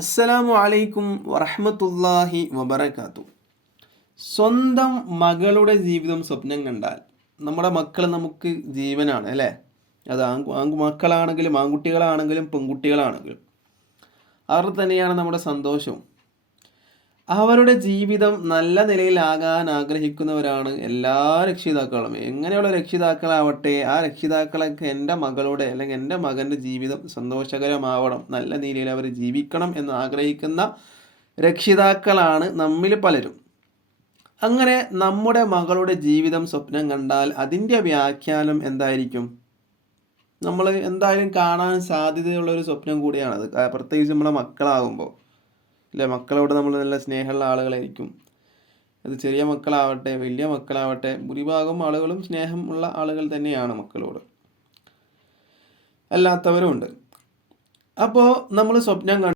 അസ്സലാമു അലൈക്കും വറഹ്മത്തുള്ളാഹി വബറകാതുഹു. സ്വന്തം മകളുടെ ജീവിതം സ്വപ്നം കണ്ടാൽ നമ്മുടെ മക്കൾ നമുക്ക് ജീവനാണ് അല്ലേ. അത് മക്കളാണെങ്കിലും ആൺകുട്ടികളാണെങ്കിലും പെൺകുട്ടികളാണെങ്കിലും അവർ തന്നെയാണ് നമ്മുടെ സന്തോഷവും. അവരുടെ ജീവിതം നല്ല നിലയിലാകാൻ ആഗ്രഹിക്കുന്നവരാണ് എല്ലാ രക്ഷിതാക്കളും. എങ്ങനെയുള്ള രക്ഷിതാക്കളാവട്ടെ, ആ രക്ഷിതാക്കളൊക്കെ എൻ്റെ മകളുടെ അല്ലെങ്കിൽ എൻ്റെ മകൻ്റെ ജീവിതം സന്തോഷകരമാവണം, നല്ല നിലയിൽ അവർ ജീവിക്കണം എന്ന് ആഗ്രഹിക്കുന്ന രക്ഷിതാക്കളാണ് നമ്മിൽ പലരും. അങ്ങനെ നമ്മുടെ മകളുടെ ജീവിതം സ്വപ്നം കണ്ടാൽ അതിൻ്റെ വ്യാഖ്യാനം എന്തായിരിക്കും? നമ്മൾ എന്തായാലും കാണാൻ സാധ്യതയുള്ള ഒരു സ്വപ്നം കൂടിയാണത്. പ്രത്യേകിച്ച് നമ്മുടെ മക്കളാകുമ്പോൾ അല്ലേ. മക്കളോട് നമ്മൾ നല്ല സ്നേഹമുള്ള ആളുകളായിരിക്കും. അത് ചെറിയ മക്കളാവട്ടെ വലിയ മക്കളാവട്ടെ ഭൂരിഭാഗം ആളുകളും സ്നേഹം ഉള്ള ആളുകൾ തന്നെയാണ് മക്കളോട്. അല്ലാത്തവരും ഉണ്ട്. അപ്പോൾ നമ്മൾ സ്വപ്നം